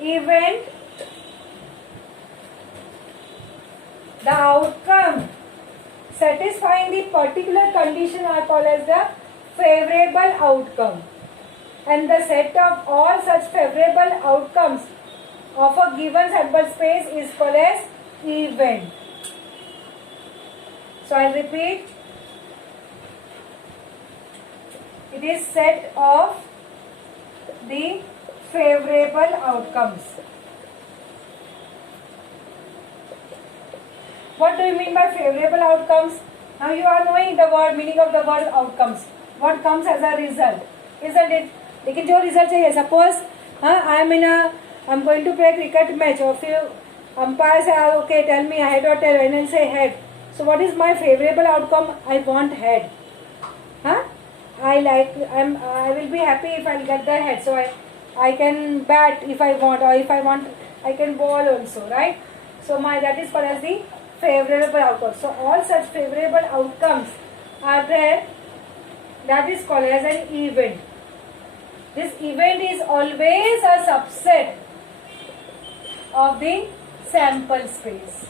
event, the outcome satisfying the particular condition are called as the favorable outcome, and the set of all such favorable outcomes of a given sample space is called as event. So I repeat, it is set of the favorable outcomes. What do you mean by favorable outcomes? Now you are knowing the word meaning of the word outcomes. What comes as a result, isn't it? लेकिन जो result चाहिए, suppose I'm going to play cricket match, or few umpires say okay, tell me head or tail, and I'll say head. So what is my favorable outcome? I want head. I will be happy if I get the head. So I can bat if I want, or if I want I can bowl also, right? So that is called as the favorable outcome. So all such favorable outcomes are there. That is called as an event. This event is always a subset of the sample space.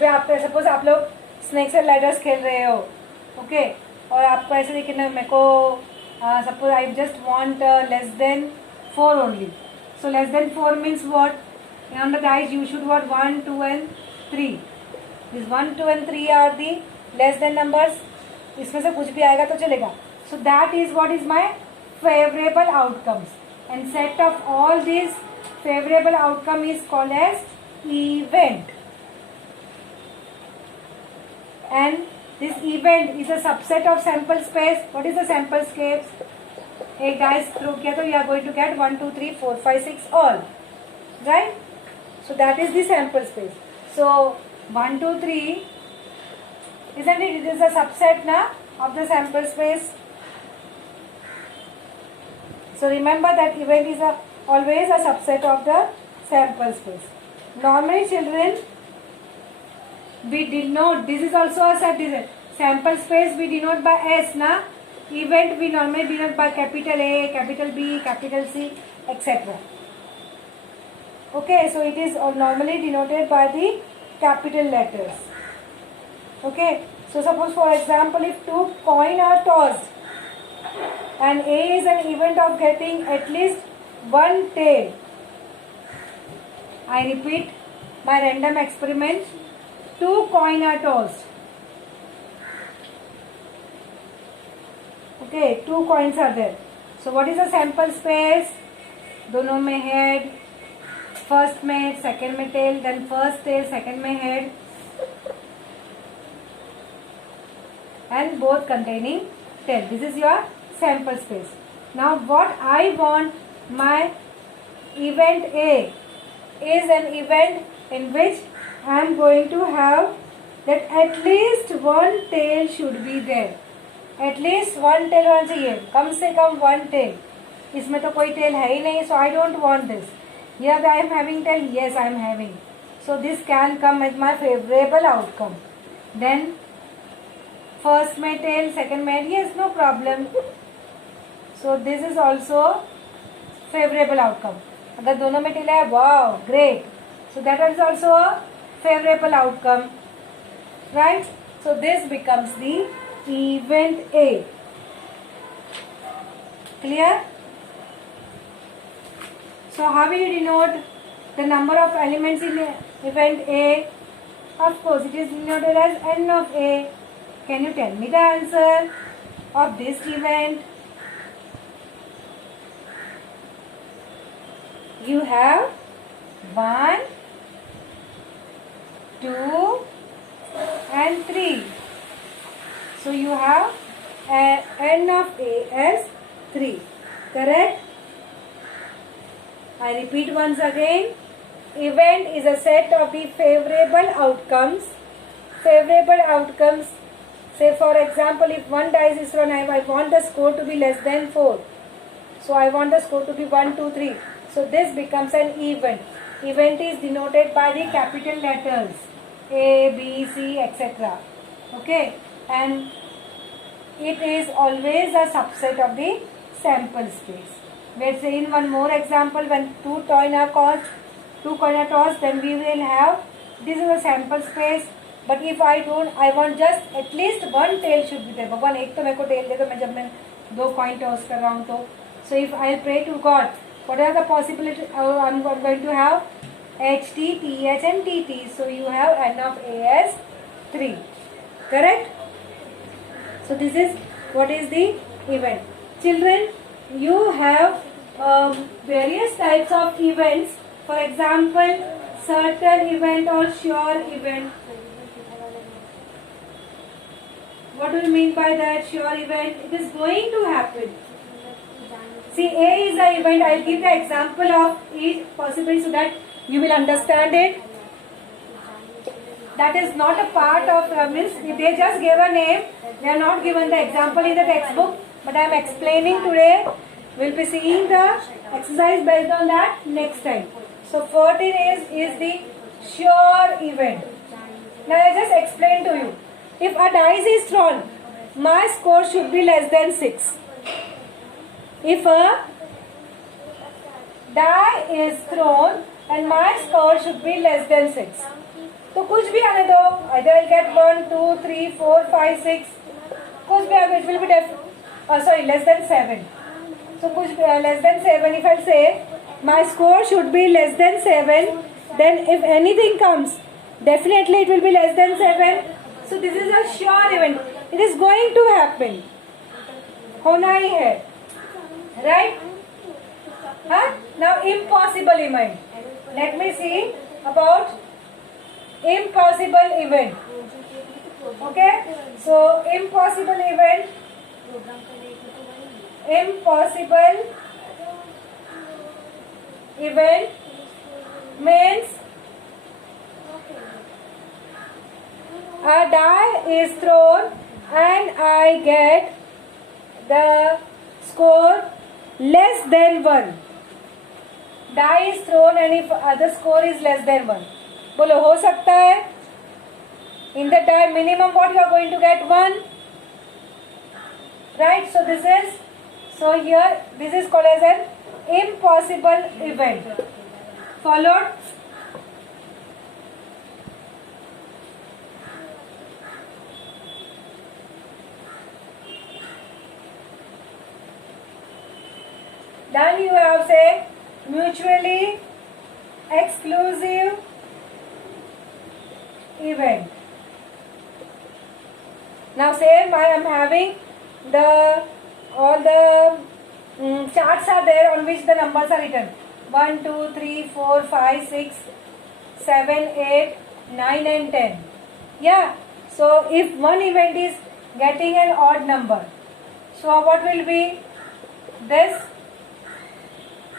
Suppose आप लोग snakes and ladders खेल रहे हो, okay, और आपको ऐसे देखना मेरे को suppose I just want less than 4 only. So less than 4 means what? On the dice you should what 1, 2 and 3. This 1, 2 and 3 are the less than numbers. इसमें से कुछ भी आएगा तो चलेगा. So that is what is my favourable outcomes, and set of all this favourable outcome is called as event. And this event is a subset of sample space. What is the sample space? Hey guys, throw kiya to you are going to get 1, 2, 3, 4, 5, 6 all, right? So that is the sample space. So 1, 2, 3, isn't it? It is a subset na of the sample space. So remember that event is always a subset of the sample space. Normally children, we denote, this is also a set, sample space we denote by S na. Event we normally denote by capital A, capital B, capital C, etc. Okay, so it is normally denoted by the capital letters. Okay, so suppose for example if 2 coin are tossed and A is an event of getting at least 1 tail. I repeat my random experiment. 2 coin are tossed. Okay, 2 coins are there. So what is the sample space? दोनों में head, first में, second में tail, then first tail, second में head, and both containing tail. This is your sample space. Now what I want, my event A is an event in which I am going to have that at least 1 tail should be there. At least 1 tail होना चाहिए, कम से कम 1 tail. इसमें तो कोई tail है ही नहीं, so I don't want this. Here I am having tail, yes I am having. So this can come as my favorable outcome. Then first में tail, second में, yes, no problem. So this is also favorable outcome. अगर दोनों में tail है, wow, great. So that is also a favorable outcome, right? So this becomes the event A. Clear? So how will you denote the number of elements in event A? Of course, it is denoted as n of A. Can you tell me the answer of this event? You have 1, 2 and 3. So you have n of A as 3. Correct? I repeat once again. Event is a set of the favorable outcomes. Favorable outcomes. Say for example, if one dice is thrown, I want the score to be less than 4. So I want the score to be 1, 2, 3. So this becomes an event. Event is denoted by the capital letters A, B, C, etc. Okay, and it is always a subset of the sample space. Let's say in one more example, when two coin are tossed, then we will have, this is a sample space. But if I want just at least one tail should be there. भगवान एक तो मेरे को tail दे दो, मैं जब मैं दो coin toss कर रहा हूँ तो. So if I pray to God, what are the possibilities? I'm going to have HT, TH and TT. So you have N of A as 3. Correct? So this is what is the event. Children, you have various types of events. For example, certain event or sure event. What do you mean by that? Sure event? It is going to happen. See, A is the event. I will give the example of each possibility so that you will understand it. That is not a part of, means they just gave a name. They are not given the example in the textbook. But I am explaining today. We will be seeing the exercise based on that next time. So 14 is the sure event. Now I just explain to you. If a dice is thrown, my score should be less than 6. If a die is thrown and my score should be less than 6. तो कुछ भी आने दो. Either I'll get 1, 2, 3, 4, 5, 6. कुछ भी आगे, it will be less than 7. So कुछ less than 7. If I say my score should be less than 7, then if anything comes, definitely it will be less than 7. So this is a sure event. It is going to happen. होना ही है. Right? Huh? Now impossible event. Let me see about impossible event. Okay? So impossible event. Impossible event means a die is thrown and I get the score less than 1. Die is thrown and if other score is less than 1. बोलो हो सकता है? In the die minimum what you are going to get? 1. Right? So this is, so here this is called as an impossible event. Followed? Then you have say mutually exclusive event. Now say I am having all the charts are there on which the numbers are written. 1, 2, 3, 4, 5, 6, 7, 8, 9 and 10. Yeah. So if one event is getting an odd number, so what will be this?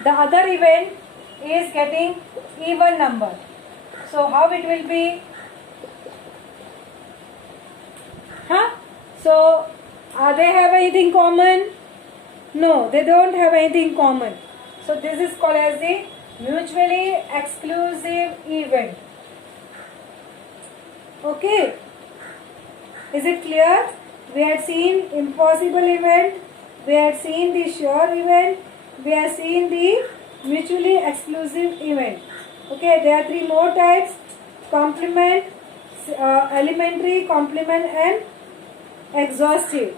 The other event is getting even number. So how it will be? Huh? So are they have anything common? No, they don't have anything common. So this is called as the mutually exclusive event. Okay. Is it clear? We had seen impossible event. We had seen the sure event. We have seen the mutually exclusive event. Okay, there are 3 more types: complement, elementary, complement and exhaustive.